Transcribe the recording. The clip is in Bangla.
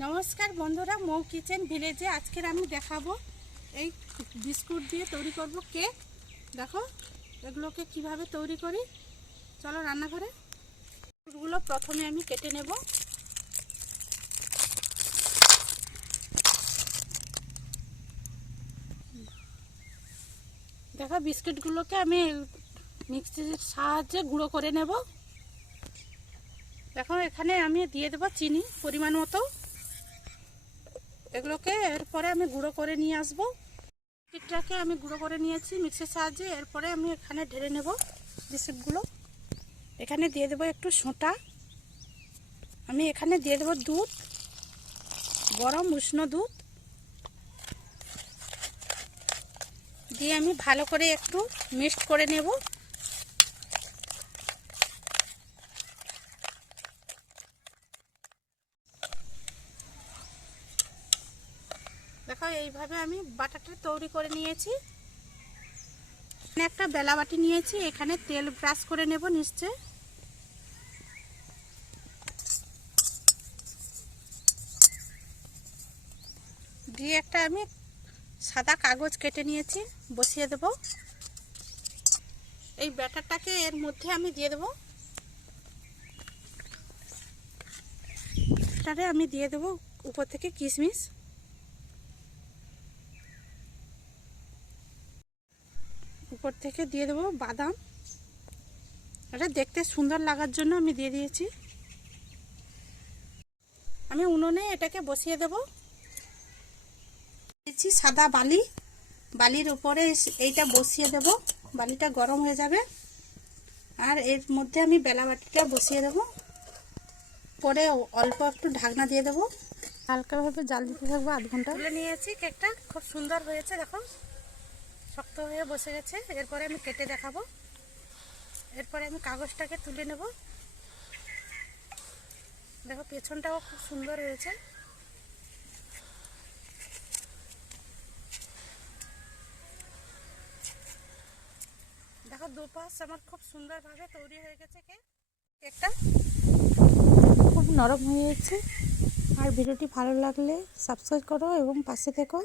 নমস্কার বন্ধুরা, মৌ কিচেন ভিলেজে আজকের আমি দেখাবো এই বিস্কুট দিয়ে তৈরি করব কেক। দেখো, এগুলোকে কীভাবে তৈরি করি। চলো রান্না করে বিস্কুটগুলো প্রথমে আমি কেটে নেব। দেখো, বিস্কুটগুলোকে আমি মিক্সির সাহায্যে গুঁড়ো করে নেব। দেখো, এখানে আমি দিয়ে দেবো চিনি পরিমাণ মতো। এগুলোকে এরপরে আমি গুঁড়ো করে নিয়ে আসব। বিস্কিটটাকে আমি গুঁড়ো করে নিয়েছি মিক্সির সাহায্যে। এরপরে আমি এখানে ঢেলে নেব বিস্কুটগুলো। এখানে দিয়ে দেবো একটু সোঁটা। আমি এখানে দিয়ে দেবো দুধ, গরম উষ্ণ দুধ। দিয়ে আমি ভালো করে একটু মিক্সড করে নেব। দেখো এইভাবে আমি বাটারটা তৈরি করে নিয়েছি। এখানে একটা বেলা বাটি নিয়েছি, এখানে তেল ব্রাশ করে নেব নিশ্চয়। দিয়ে একটা আমি সাদা কাগজ কেটে নিয়েছি, বসিয়ে দেব। এই ব্যাটারটাকে এর মধ্যে আমি দিয়ে দেব। ব্যাটারে আমি দিয়ে দেব উপর থেকে কিশমিশ। উপর থেকে দিয়ে দেবো বাদাম। এটা দেখতে সুন্দর লাগার জন্য আমি দিয়ে দিয়েছি। আমি উনুনে এটাকে বসিয়ে দেব। দিয়েছি সাদা বালি। বালির উপরে এইটা বসিয়ে দেব। বালিটা গরম হয়ে যাবে। আর এর মধ্যে আমি বেলা বাটিটা বসিয়ে দেব। পরে অল্প একটু ঢাকনা দিয়ে দেবো। হালকাভাবে জাল দিতে থাকব আধ ঘণ্টা। নিয়েছি কেকটা। খুব সুন্দর হয়েছে, দেখো। শক্ত হয়ে বসে গেছে। এরপরে আমি কেটে দেখাবো। এরপরে আমি কাগজটাকে তুলে নেব। দেখো, পেছনটাও খুব সুন্দর হয়েছে। দেখো, দুপাশ আমার খুব সুন্দরভাবে তৈরি হয়ে গেছে কেক কেকটা খুব নরম হয়েছে আর ভিডিওটি ভালো লাগলে সাবস্ক্রাইব করো এবং পাশে থেকো।